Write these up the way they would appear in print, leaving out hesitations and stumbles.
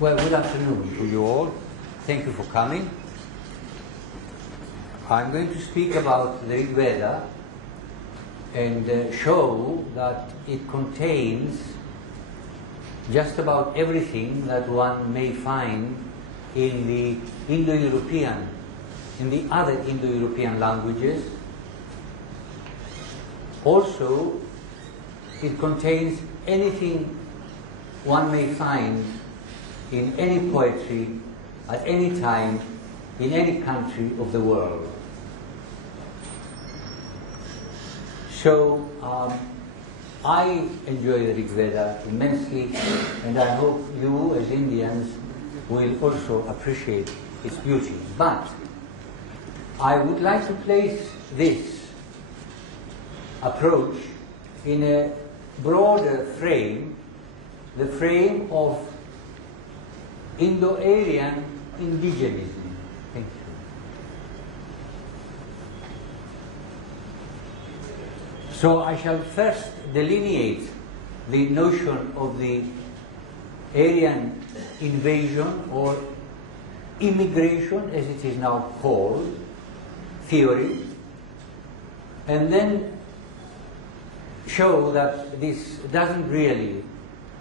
Well, good afternoon to you all. Thank you for coming. I'm going to speak about the Rigved and show that it contains just about everything that one may find in the Indo-European, in the other Indo-European languages. Also, it contains anything one may find in any poetry at any time in any country of the world. So I enjoy the Rigved immensely, and I hope you as Indians will also appreciate its beauty. But I would like to place this approach in a broader frame, the frame of Indo-Aryan indigenism. Thank you. So I shall first delineate the notion of the Aryan invasion or immigration, as it is now called, theory, and then show that this doesn't really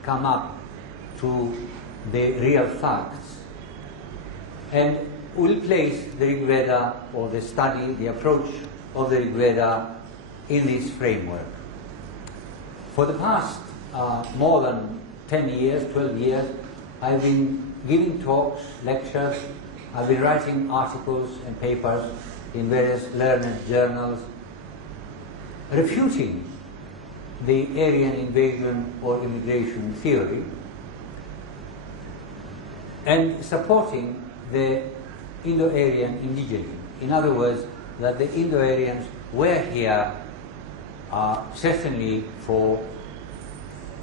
come up to the real facts, and we'll place the Rigved or the study, the approach of the Rigved in this framework. For the past more than 10 years, 12 years, I've been giving talks, lectures, I've been writing articles and papers in various learned journals, refuting the Aryan invasion or immigration theory and supporting the Indo-Aryan indigenism. In other words, that the Indo-Aryans were here certainly for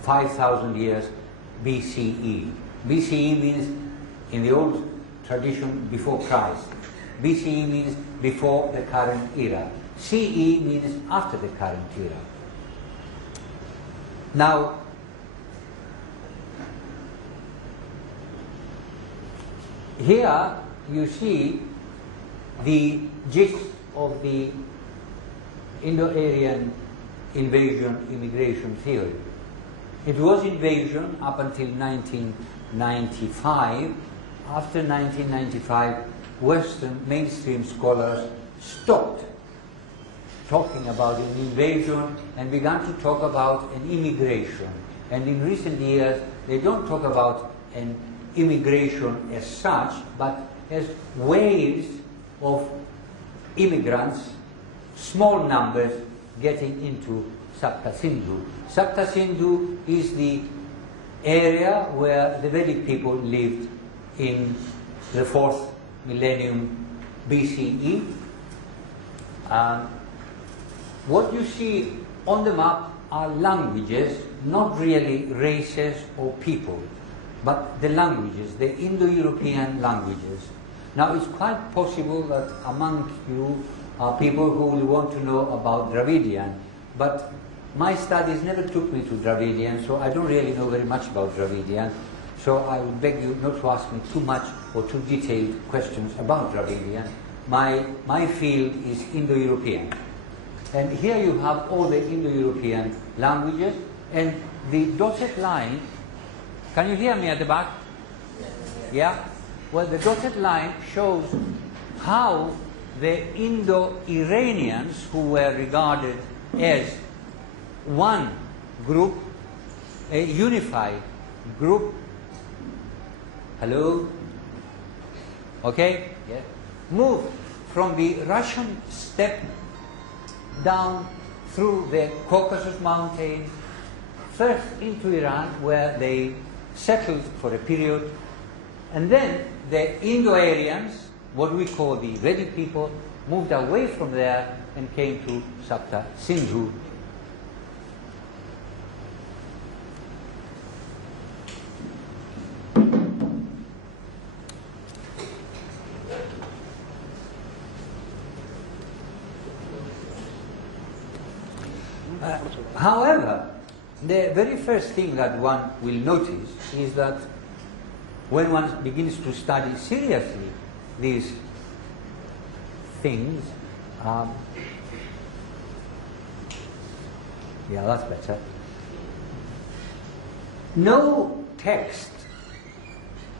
5,000 years BCE. BCE means, in the old tradition, before Christ. BCE means before the current era. CE means after the current era. Now, here you see the gist of the Indo-Aryan invasion immigration theory. It was invasion up until 1995. After 1995, Western mainstream scholars stopped talking about an invasion and began to talk about an immigration. And in recent years, they don't talk about an immigration as such, but as waves of immigrants, small numbers, getting into Sapta Sindhu. Sapta Sindhu is the area where the Vedic people lived in the 4th millennium BCE. What you see on the map are languages, not really races or people, but the languages, the Indo-European languages. Now, it's quite possible that among you are people who will want to know about Dravidian, but my studies never took me to Dravidian, so I don't really know very much about Dravidian. So I would beg you not to ask me too much or too detailed questions about Dravidian. My field is Indo-European. And here you have all the Indo-European languages, and the dotted line, can you hear me at the back? Yeah? Well, the dotted line shows how the Indo-Iranians, who were regarded as one group, a unified group. Hello? Okay? Yeah. Moved from the Russian steppe down through the Caucasus Mountains, first into Iran, where they settled for a period, and then the Indo-Aryans, what we call the Vedic people, moved away from there and came to Sapta Sindhu. However, the very first thing that one will notice is that when one begins to study seriously these things, yeah, that's better. No text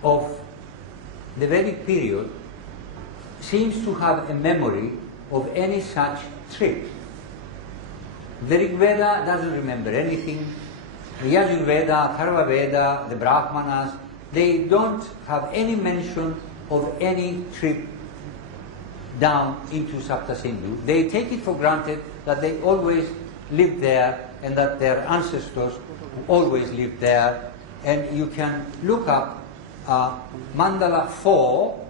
of the Vedic period seems to have a memory of any such trip. The Rigved doesn't remember anything. The Yajurveda, Tharva Veda, the Brahmanas, they don't have any mention of any trip down into Sapta Sindhu. They take it for granted that they always lived there and that their ancestors always lived there. And you can look up Mandala 4,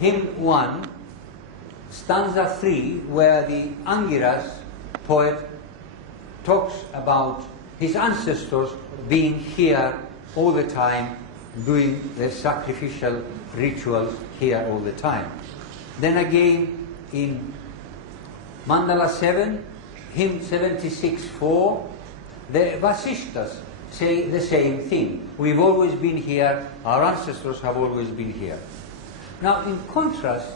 Hymn 1, stanza 3, where the Angiras poet talks about his ancestors being here all the time, doing the sacrificial rituals here all the time. Then again in Mandala 7, hymn 76:4, the Vasishtas say the same thing. We've always been here, our ancestors have always been here. Now in contrast,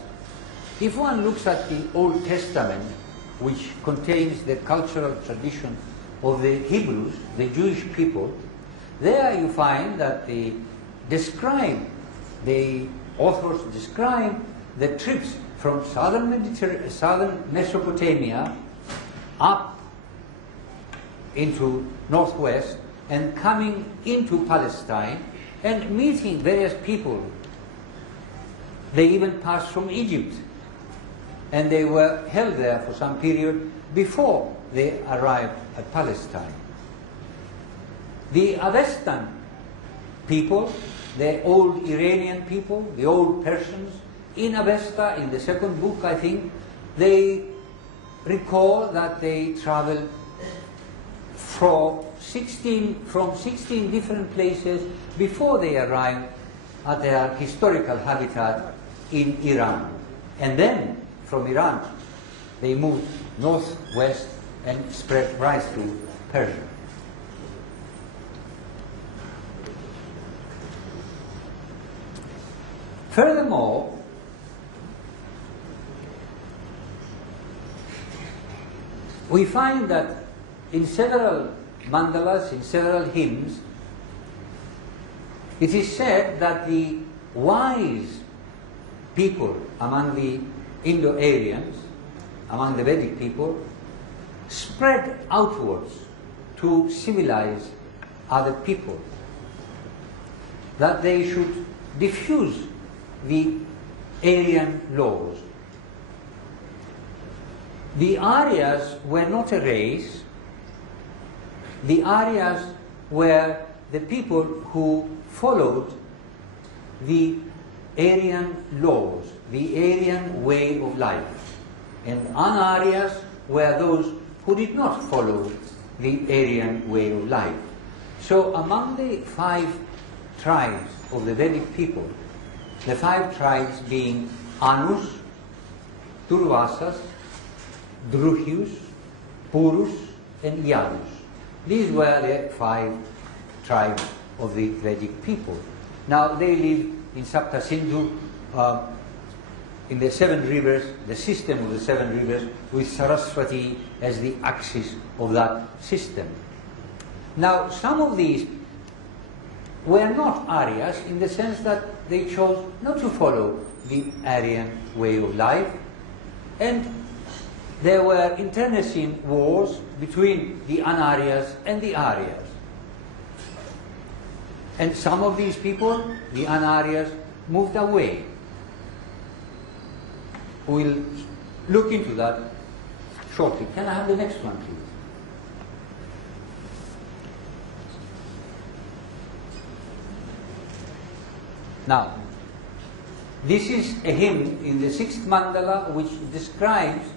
if one looks at the Old Testament, which contains the cultural tradition of the Hebrews, the Jewish people, there you find that the authors describe the trips from southern Mesopotamia up into northwest and coming into Palestine and meeting various people. They even passed from Egypt, and they were held there for some period before they arrived at Palestine. The Avestan people, the old Iranian people, the old Persians, in Avesta, in the second book I think, they recall that they traveled from 16 different places before they arrived at their historical habitat in Iran. And then from Iran they moved northwest and spread right through Persia. Furthermore, we find that in several mandalas, in several hymns, it is said that the wise people among the Indo-Aryans, among the Vedic people, spread outwards to civilize other people, that they should diffuse the Aryan laws. The Aryas were not a race. The Aryas were the people who followed the Aryan laws, the Aryan way of life. And un-Aryas were those who did not follow the Aryan way of life. So among the 5 tribes of the Vedic people, the 5 tribes being Anus, Durvasas, Druhyus, Purus, and Yadus. These were the 5 tribes of the Vedic people. Now they live in Sapta Sindhu, in the 7 rivers, the system of the 7 rivers, with Saraswati as the axis of that system. Now some of these were not Aryas in the sense that they chose not to follow the Aryan way of life, and there were internecine wars between the un-Aryas and the Aryas. And some of these people, the un-Aryas, moved away. We'll look into that shortly. Can I have the next one, please? Now, this is a hymn in the 6th mandala which describes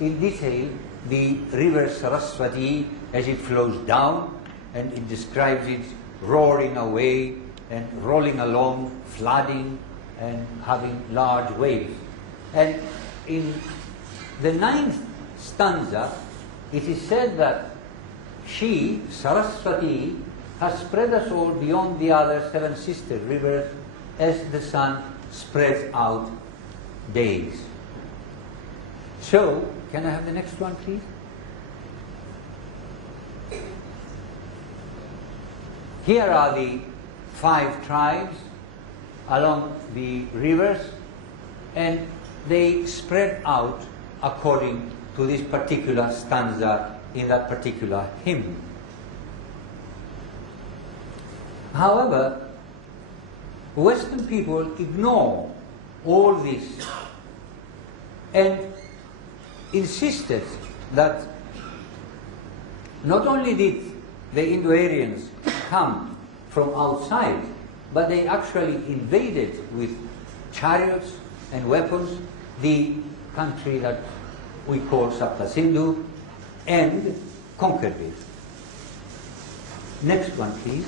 in detail the river Saraswati as it flows down, and it describes it roaring away and rolling along, flooding and having large waves. And in the 9th stanza, it is said that she, Saraswati, has spread us all beyond the other seven sister rivers as the sun spreads out days. So, can I have the next one, please? Here are the 5 tribes along the rivers, and they spread out according to this particular stanza in that particular hymn. However, Western people ignore all this and insisted that not only did the Indo-Aryans come from outside, but they actually invaded with chariots and weapons the country that we call Sapta Sindhu and conquered it. Next one, please.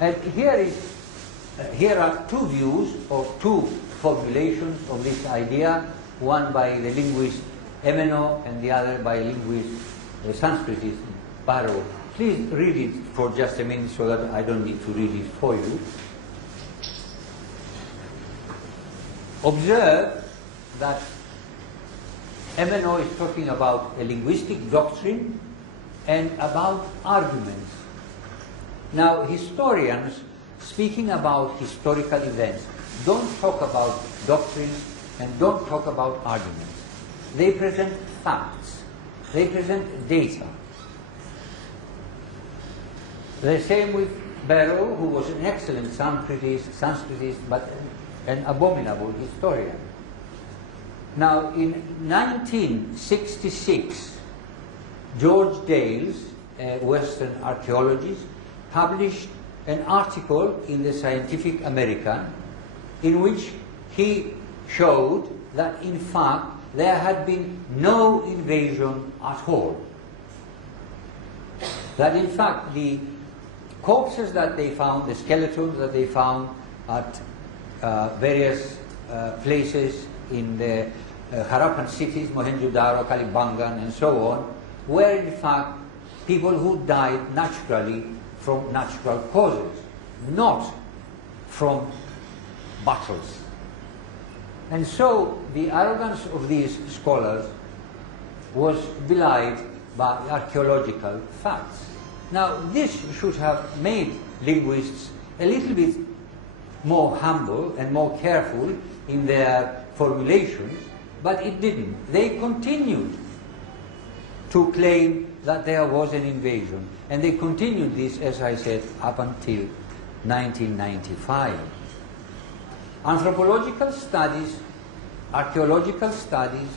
And here are 2 views or 2 formulations of this idea, one by the linguist Emeno and the other by linguist Sanskritist Barrow. Please read it for just a minute so that I don't need to read it for you. Observe that Emeno is talking about a linguistic doctrine and about arguments. Now, historians speaking about historical events don't talk about doctrines and don't talk about arguments. They present facts. They present data. The same with Barrow, who was an excellent Sanskritist but an abominable historian. Now, in 1966, George Dales, a Western archaeologist, published an article in the Scientific American in which he showed that in fact there had been no invasion at all. That in fact the corpses that they found, the skeletons that they found at various places in the Harappan cities, Mohenjo-daro, Kalibangan and so on, were in fact people who died naturally from natural causes, not from battles. And so the arrogance of these scholars was belied by archaeological facts. Now, this should have made linguists a little bit more humble and more careful in their formulations, but it didn't. They continued to claim that there was an invasion, and they continued this, as I said, up until 1995. Anthropological studies, archaeological studies,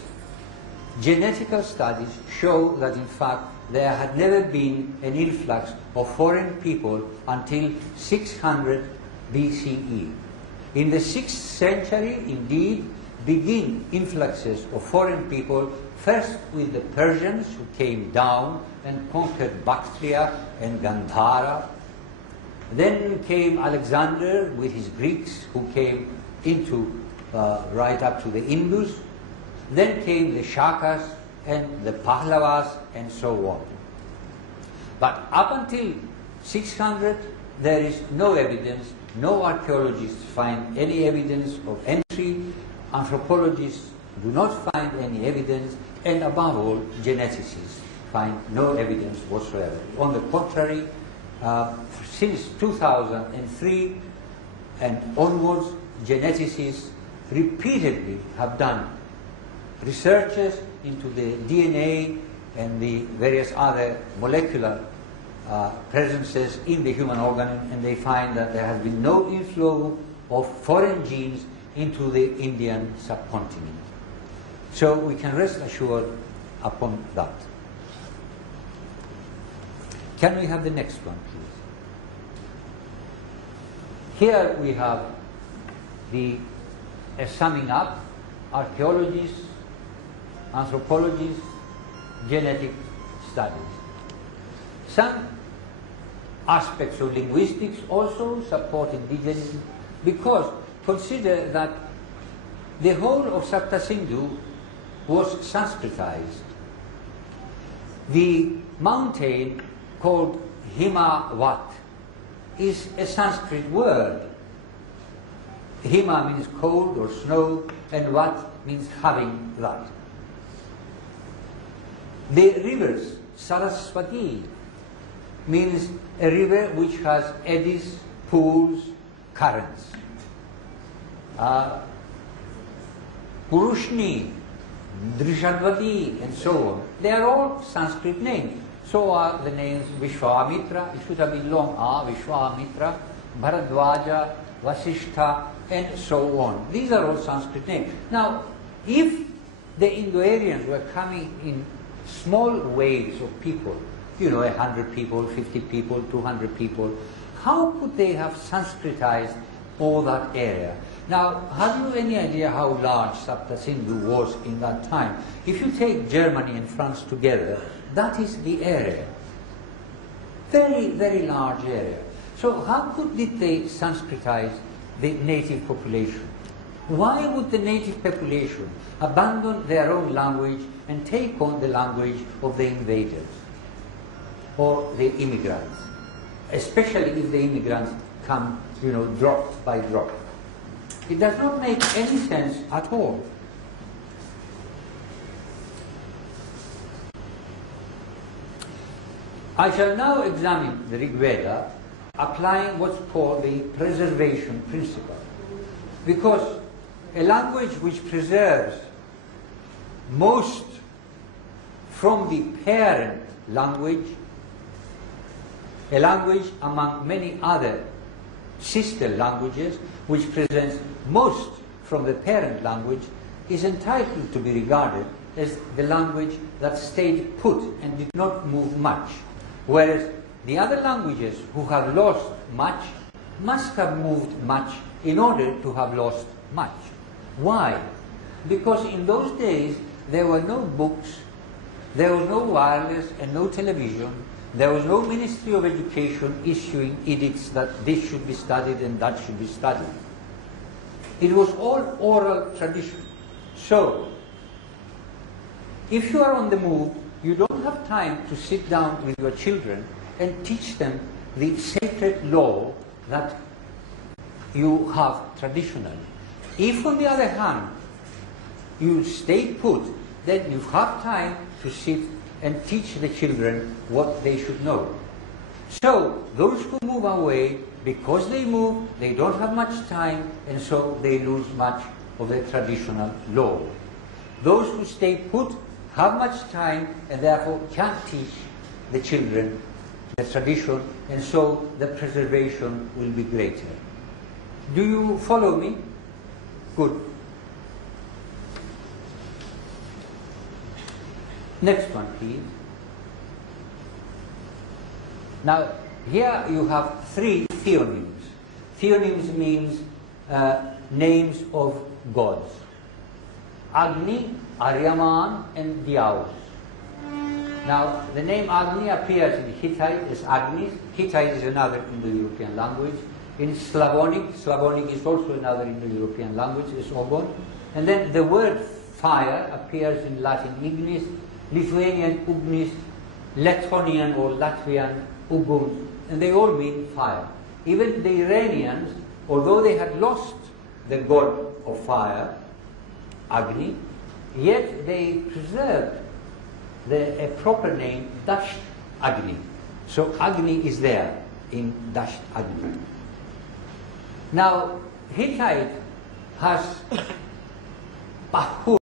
genetical studies show that in fact there had never been an influx of foreign people until 600 BCE. In the 6th century, indeed, begin influxes of foreign people, first with the Persians who came down and conquered Bactria and Gandhara. Then came Alexander with his Greeks who came into right up to the Indus. Then came the Shakas and the Pahlavas and so on. But up until 600 there is no evidence, no archaeologists find any evidence of entry, anthropologists do not find any evidence, and above all, geneticists find no evidence whatsoever. On the contrary, since 2003 and onwards, geneticists repeatedly have done researches into the DNA and the various other molecular presences in the human organism, and they find that there has been no inflow of foreign genes into the Indian subcontinent. So we can rest assured upon that. Can we have the next one, please? Here we have the summing up: archaeologists, anthropologists, genetic studies. Some aspects of linguistics also support indigenism, because consider that the whole of Sapta Sindhu was Sanskritized. The mountain called Himavat is a Sanskrit word. Hima means cold or snow, and Vat means having that. The rivers, Saraswati, means a river which has eddies, pools, currents. Purushni, Drishadvati, and so on. They are all Sanskrit names. So are the names Vishwamitra, it should have been long, Vishwamitra, Bharadwaja, Vasishtha, and so on. These are all Sanskrit names. Now, if the Indo-Aryans were coming in small waves of people, 100 people, 50 people, 200 people, how could they have Sanskritized all that area? Now, have you any idea how large Sapta Sindhu was in that time? If you take Germany and France together, that is the area. Very, very large area. So how did they Sanskritize the native population? Why would the native population abandon their own language and take on the language of the invaders or the immigrants? Especially if the immigrants come, drop by drop. It does not make any sense at all. I shall now examine the Rigved applying what's called the preservation principle. Because a language which preserves most from the parent language, a language among many other sister languages which presents most from the parent language, is entitled to be regarded as the language that stayed put and did not move much. Whereas the other languages who have lost much must have moved much in order to have lost much. Why? Because in those days there were no books, there was no wireless and no television, there was no Ministry of Education issuing edicts that this should be studied and that should be studied. It was all oral tradition. So, if you are on the move, you don't have time to sit down with your children and teach them the sacred law that you have traditionally. If, on the other hand, you stay put, then you have time to sit and teach the children what they should know. So, those who move away, because they move, they don't have much time, and so they lose much of the traditional law. Those who stay put have much time, and therefore can teach the children the tradition, and so the preservation will be greater. Do you follow me? Good. Next one, please. Now, here you have three theonyms. Theonyms means names of gods. Agni, Aryaman, and Dyaus. Now, the name Agni appears in Hittite as Agnis. Hittite is another Indo-European language. In Slavonic is also another Indo-European language, is Ogon. And then the word fire appears in Latin Ignis, Lithuanian Ugnis, Lettonian or Latvian Ugun, and they all mean fire. Even the Iranians, although they had lost the god of fire, Agni, yet they preserved a proper name, Dasht Agni. So Agni is there in Dasht Agni. Now, Hittite has Pahur.